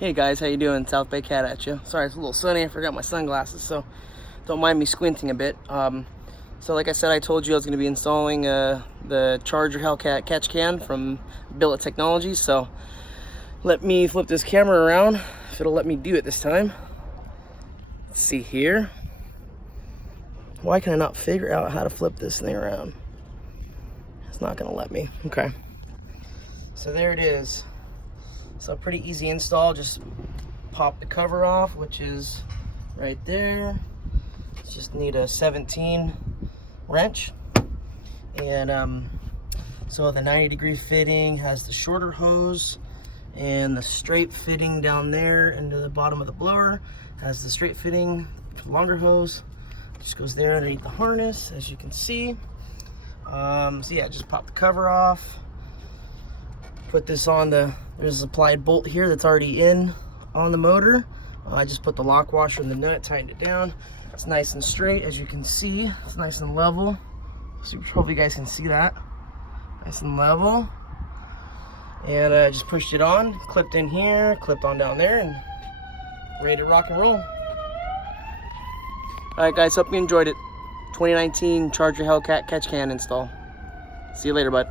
Hey guys, how you doing? South Bay Cat at you. Sorry, it's a little sunny. I forgot my sunglasses, so don't mind me squinting a bit. So like I said, I told you I was going to be installing the Charger Hellcat catch can from Billet Technologies. So let me flip this camera around, if it'll let me do it this time. Let's see here. Why can I not figure out how to flip this thing around? It's not going to let me. Okay. So there it is. So pretty easy install. Just pop the cover off, which is right there. Just need a 17 wrench. And so the 90-degree fitting has the shorter hose, and the straight fitting down there into the bottom of the blower has the straight fitting longer hose. Just goes there underneath the harness, as you can see. So yeah, just pop the cover off. Put this on there's a supplied bolt here that's already in on the motor. I just put the lock washer in the nut, tightened it down. It's nice and straight, as you can see. It's nice and level. So hopefully you guys can see that. Nice and level. And I just pushed it on, clipped in here, clipped on down there, and ready to rock and roll. Alright guys, hope you enjoyed it. 2019 Charger Hellcat catch can install. See you later, bud.